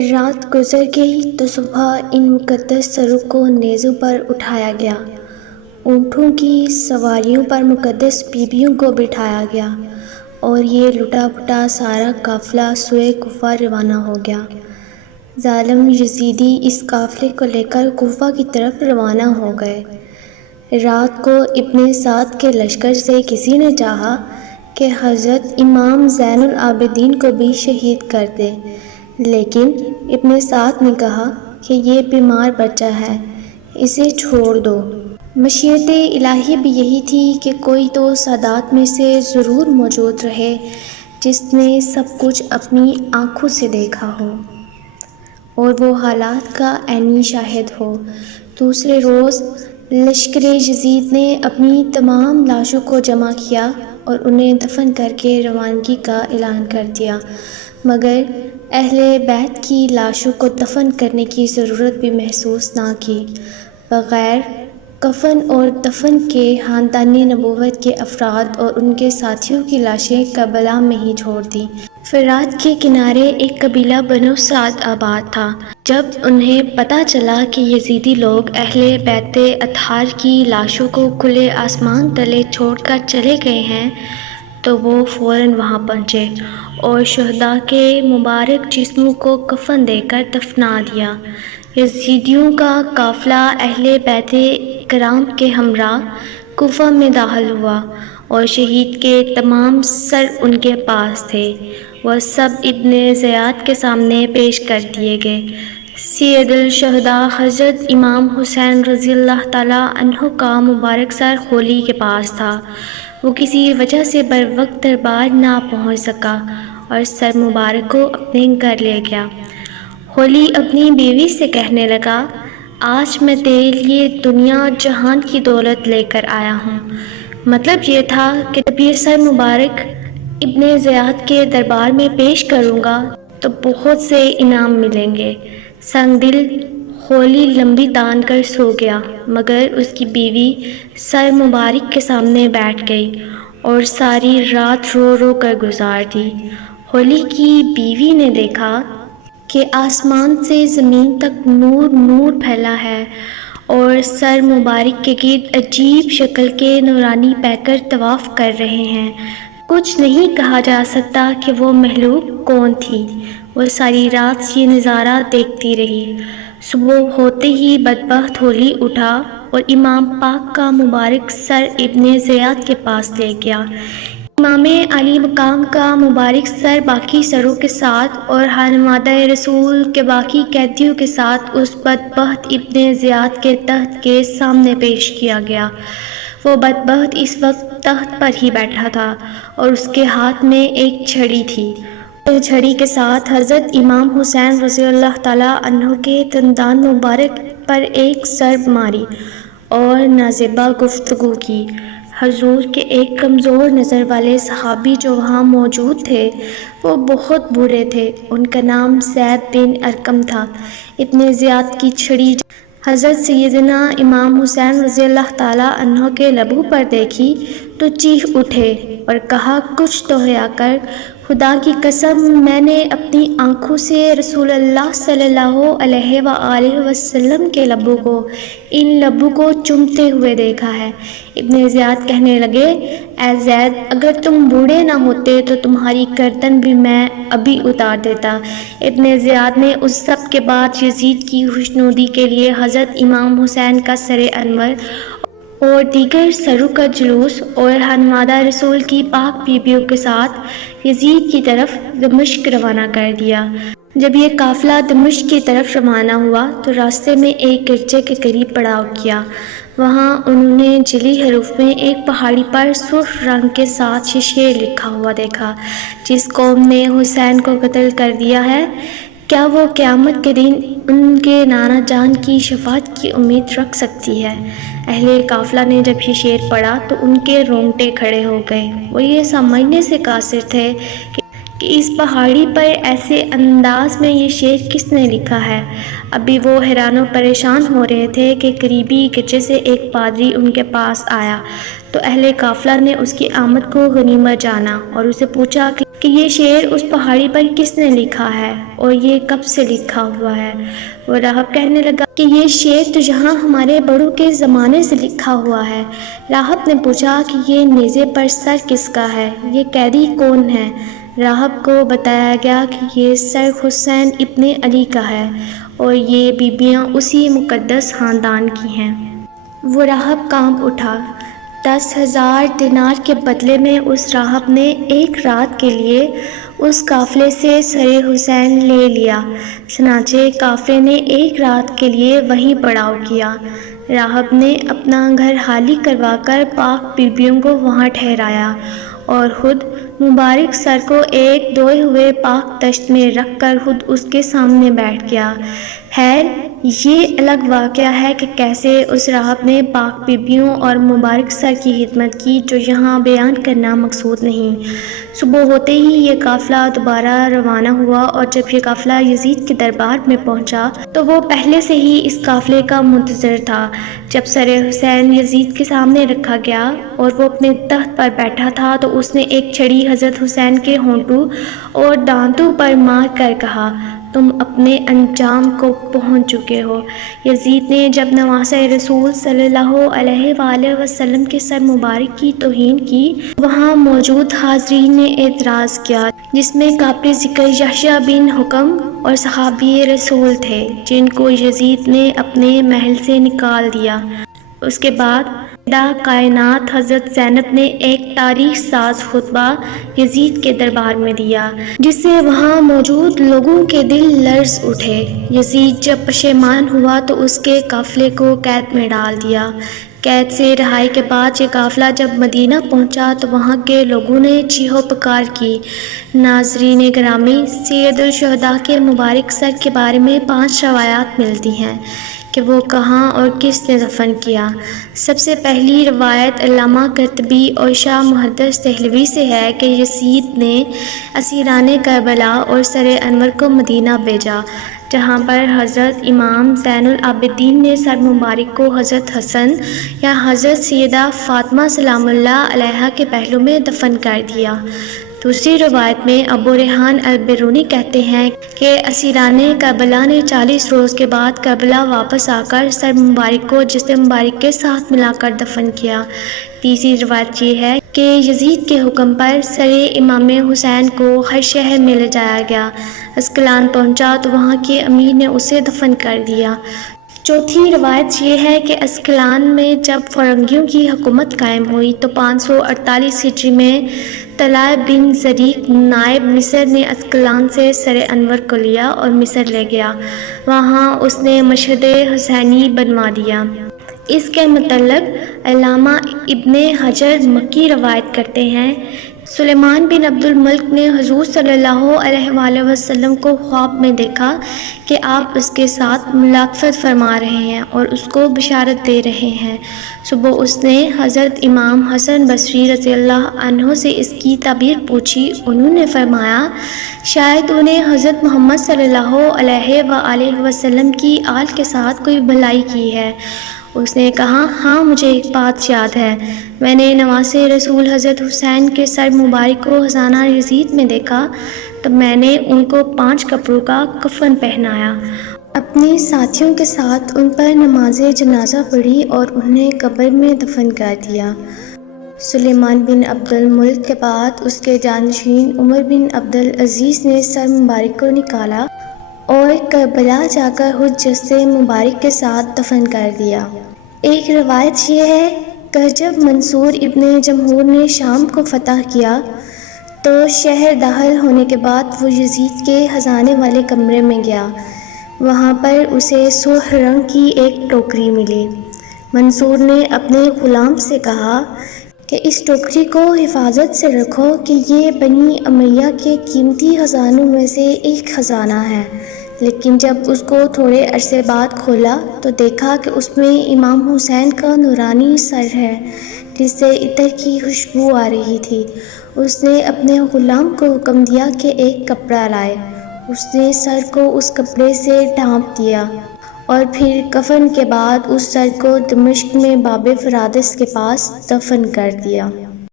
رات گزر گئی تو صبح ان مقدس سروں کو نیزوں پر اٹھایا گیا، اونٹوں کی سواریوں پر مقدس بیبیوں کو بٹھایا گیا، اور یہ لٹا پٹا سارا قافلہ سوئے کوفہ روانہ ہو گیا۔ ظالم یزیدی اس قافلے کو لے کر کوفہ کی طرف روانہ ہو گئے۔ رات کو ابن سعد کے لشکر سے کسی نے چاہا کہ حضرت امام زین العابدین کو بھی شہید کر دے، لیکن ابن سعد نے کہا کہ یہ بیمار بچہ ہے، اسے چھوڑ دو۔ مشیت الہی بھی یہی تھی کہ کوئی تو سادات میں سے ضرور موجود رہے جس نے سب کچھ اپنی آنکھوں سے دیکھا ہو اور وہ حالات کا عینی شاہد ہو۔ دوسرے روز لشکر یزید نے اپنی تمام لاشوں کو جمع کیا اور انہیں دفن کر کے روانگی کا اعلان کر دیا، مگر اہل بیت کی لاشوں کو دفن کرنے کی ضرورت بھی محسوس نہ کی۔ بغیر کفن اور دفن کے خاندان نبوت کے افراد اور ان کے ساتھیوں کی لاشیں کربلا میں ہی چھوڑ دیں۔ فرات کے کنارے ایک قبیلہ بنو سعد آباد تھا۔ جب انہیں پتہ چلا کہ یزیدی لوگ اہل بیت اطہار کی لاشوں کو کھلے آسمان تلے چھوڑ کر چلے گئے ہیں تو وہ فوراً وہاں پہنچے اور شہداء کے مبارک جسموں کو کفن دے کر دفنا دیا۔ یزیدیوں کا قافلہ اہل بیت کرام کے ہمراہ کوفہ میں داخل ہوا اور شہید کے تمام سر ان کے پاس تھے، وہ سب ابن زیاد کے سامنے پیش کر دیے گئے۔ سید الشہداء حضرت امام حسین رضی اللہ تعالیٰ عنہ کا مبارک سر ہولی کے پاس تھا، وہ کسی وجہ سے بروقت دربار نہ پہنچ سکا اور سر مبارک کو اپنے گھر لے گیا۔ ہولی اپنی بیوی سے کہنے لگا، آج میں تیرے لیے دنیا جہان کی دولت لے کر آیا ہوں۔ مطلب یہ تھا کہ جب یہ سر مبارک ابن زیاد کے دربار میں پیش کروں گا تو بہت سے انعام ملیں گے۔ سنگ دل ہولی لمبی تان کر سو گیا، مگر اس کی بیوی سر مبارک کے سامنے بیٹھ گئی اور ساری رات رو رو کر گزار دی۔ ہولی کی بیوی نے دیکھا کہ آسمان سے زمین تک نور نور پھیلا ہے اور سر مبارک کے گرد عجیب شکل کے نورانی پیکر طواف کر رہے ہیں۔ کچھ نہیں کہا جا سکتا کہ وہ مخلوق کون تھی۔ وہ ساری رات یہ نظارہ دیکھتی رہی۔ صبح ہوتے ہی بدبخت ہولی اٹھا اور امام پاک کا مبارک سر ابن زیاد کے پاس لے گیا۔ امام علی مقام کا مبارک سر باقی سروں کے ساتھ اور خانوادہ رسول کے باقی قیدیوں کے ساتھ اس بدبخت ابن زیاد کے تخت کے سامنے پیش کیا گیا۔ وہ بدبخت اس وقت تخت پر ہی بیٹھا تھا اور اس کے ہاتھ میں ایک چھڑی تھی۔ اس چھڑی کے ساتھ حضرت امام حسین رضی اللہ تعالیٰ عنہ کے دندان مبارک پر ایک ضرب ماری اور نازیبا گفتگو کی۔ حضور کے ایک کمزور نظر والے صحابی جو وہاں موجود تھے وہ بہت بوڑھے تھے، ان کا نام زید بن ارقم تھا۔ ابن زیاد کی چھڑی حضرت سیدنا امام حسین رضی اللہ تعالیٰ عنہ کے لبوں پر دیکھی تو چیخ اٹھے اور کہا، کچھ تو حیا کر، خدا کی قسم میں نے اپنی آنکھوں سے رسول اللہ صلی اللہ علیہ وآلہ وسلم کے لبوں کو، ان لبوں کو چومتے ہوئے دیکھا ہے۔ ابن زیاد کہنے لگے، اے زید، اگر تم بوڑھے نہ ہوتے تو تمہاری گردن بھی میں ابھی اتار دیتا۔ ابن زیاد نے اس سب کے بعد یزید کی خوشنودی کے لیے حضرت امام حسین کا سر انور اور دیگر سروں کا جلوس اور خانوادہ رسول کی پاک بیبیوں کے ساتھ یزید کی طرف دمشق روانہ کر دیا۔ جب یہ قافلہ دمشق کی طرف روانہ ہوا تو راستے میں ایک گرجے کے قریب پڑاؤ کیا۔ وہاں انہوں نے جلی حروف میں ایک پہاڑی پر سرخ رنگ کے ساتھ یہ شعر لکھا ہوا دیکھا، جس قوم نے حسین کو قتل کر دیا ہے، کیا وہ قیامت کے دن ان کے نانا جان کی شفاعت کی امید رکھ سکتی ہے؟ اہل قافلہ نے جب یہ شعر پڑھا تو ان کے رونگٹے کھڑے ہو گئے۔ وہ یہ سمجھنے سے قاصر تھے کہ اس پہاڑی پر ایسے انداز میں یہ شعر کس نے لکھا ہے۔ ابھی وہ حیران و پریشان ہو رہے تھے کہ قریبی گرجے سے ایک پادری ان کے پاس آیا تو اہل قافلہ نے اس کی آمد کو غنیمت جانا اور اسے پوچھا کہ کہ یہ شعر اس پہاڑی پر کس نے لکھا ہے اور یہ کب سے لکھا ہوا ہے۔ وہ راہب کہنے لگا کہ یہ شعر تو یہاں ہمارے بڑوں کے زمانے سے لکھا ہوا ہے۔ راہب نے پوچھا کہ یہ نیزے پر سر کس کا ہے، یہ قیدی کون ہے؟ راہب کو بتایا گیا کہ یہ سر حسین ابن علی کا ہے اور یہ بیبیاں اسی مقدس خاندان کی ہیں۔ وہ راہب کانپ اٹھا۔ 10,000 دینار کے بدلے میں اس راہب نے ایک رات کے لیے اس قافلے سے سر حسین لے لیا۔ چنانچہ قافلے نے ایک رات کے لیے وہیں پڑاؤ کیا۔ راہب نے اپنا گھر خالی کروا کر پاک بیبیوں کو وہاں ٹھہرایا اور خود مبارک سر کو ایک دھوئے ہوئے پاک تشت میں رکھ کر خود اس کے سامنے بیٹھ گیا۔ خیر، یہ الگ واقعہ ہے کہ کیسے اس راہب نے پاک بیبیوں اور مبارک سر کی خدمت کی، جو یہاں بیان کرنا مقصود نہیں۔ صبح ہوتے ہی یہ قافلہ دوبارہ روانہ ہوا اور جب یہ قافلہ یزید کے دربار میں پہنچا تو وہ پہلے سے ہی اس قافلے کا منتظر تھا۔ جب سر حسین یزید کے سامنے رکھا گیا اور وہ اپنے تخت پر بیٹھا تھا تو اس نے ایک چھڑی حضرت حسین کے ہونٹوں اور دانتوں پر مار کر کہا، تم اپنے انجام کو پہنچ چکے ہو۔ یزید نے جب نواسہ رسول صلی اللہ علیہ وآلہ وسلم کے سر مبارک کی توہین کی، وہاں موجود حاضرین نے اعتراض کیا، جس میں قابل ذکر یحییٰ بن حکم اور صحابی رسول تھے، جن کو یزید نے اپنے محل سے نکال دیا۔ اس کے بعد سیدہ کائنات حضرت زینب نے ایک تاریخ ساز خطبہ یزید کے دربار میں دیا، جس سے وہاں موجود لوگوں کے دل لرز اٹھے۔ یزید جب پشیمان ہوا تو اس کے قافلے کو قید میں ڈال دیا۔ قید سے رہائی کے بعد یہ قافلہ جب مدینہ پہنچا تو وہاں کے لوگوں نے چیخو پکار کی۔ ناظرین گرامی، سید الشہداء کے مبارک سر کے بارے میں 5 روایات ملتی ہیں کہ وہ کہاں اور کس نے دفن کیا۔ سب سے پہلی روایت علامہ قرطبی اور شاہ محدث دہلوی سے ہے کہ یزید نے اسیران کربلا اور سر انور کو مدینہ بھیجا، جہاں پر حضرت امام زین العابدین نے سر مبارک کو حضرت حسن یا حضرت سیدہ فاطمہ سلام اللہ علیہا کے پہلو میں دفن کر دیا۔ دوسری روایت میں ابو ریحان البیرونی کہتے ہیں کہ اسیران کربلا نے 40 روز کے بعد کربلا واپس آ کر سر مبارک کو جسم مبارک کے ساتھ ملا کر دفن کیا۔ تیسری روایت یہ ہے کہ یزید کے حکم پر سر امام حسین کو ہر شہر میں لے جایا گیا۔ اسکلان پہنچا تو وہاں کے امیر نے اسے دفن کر دیا۔ چوتھی روایت یہ ہے کہ اسکلان میں جب فرنگیوں کی حکومت قائم ہوئی تو 548 ہجری میں طلحہ بن زریق نائب مصر نے اسکلان سے سر انور کو لیا اور مصر لے گیا۔ وہاں اس نے مشہد حسینی بنوا دیا۔ اس کے متعلق علامہ ابن حجر مکی روایت کرتے ہیں، سلیمان بن عبد الملک نے حضور صلی اللہ علیہ وآلہ وسلم کو خواب میں دیکھا کہ آپ اس کے ساتھ ملاقات فرما رہے ہیں اور اس کو بشارت دے رہے ہیں۔ صبح اس نے حضرت امام حسن بصری رضی اللہ عنہ سے اس کی تعبیر پوچھی۔ انہوں نے فرمایا، شاید انہیں حضرت محمد صلی اللہ علیہ وآلہ وسلم کی آل کے ساتھ کوئی بھلائی کی ہے۔ اس نے کہا، ہاں مجھے ایک بات یاد ہے، میں نے نواسہ رسول حضرت حسین کے سر مبارک کو خزانہ یزید میں دیکھا تو میں نے ان کو 5 کپڑوں کا کفن پہنایا، اپنے ساتھیوں کے ساتھ ان پر نماز جنازہ پڑھی اور انہیں قبر میں دفن کر دیا۔ سلیمان بن عبد الملک کے بعد اس کے جانشین عمر بن عبد العزیز نے سر مبارک کو نکالا اور کربلا جا کر خود جسد مبارک کے ساتھ دفن کر دیا۔ ایک روایت یہ ہے کہ جب منصور ابن جمہور نے شام کو فتح کیا تو شہر داخل ہونے کے بعد وہ یزید کے خزانے والے کمرے میں گیا۔ وہاں پر اسے سرخ رنگ کی ایک ٹوکری ملی۔ منصور نے اپنے غلام سے کہا کہ اس ٹوکری کو حفاظت سے رکھو کہ یہ بنی امیہ کے قیمتی خزانوں میں سے ایک خزانہ ہے۔ لیکن جب اس کو تھوڑے عرصے بعد کھولا تو دیکھا کہ اس میں امام حسین کا نورانی سر ہے، جس سے عطر کی خوشبو آ رہی تھی۔ اس نے اپنے غلام کو حکم دیا کہ ایک کپڑا لائے۔ اس نے سر کو اس کپڑے سے ڈھانپ دیا اور پھر کفن کے بعد اس سر کو دمشق میں باب فرادس کے پاس دفن کر دیا۔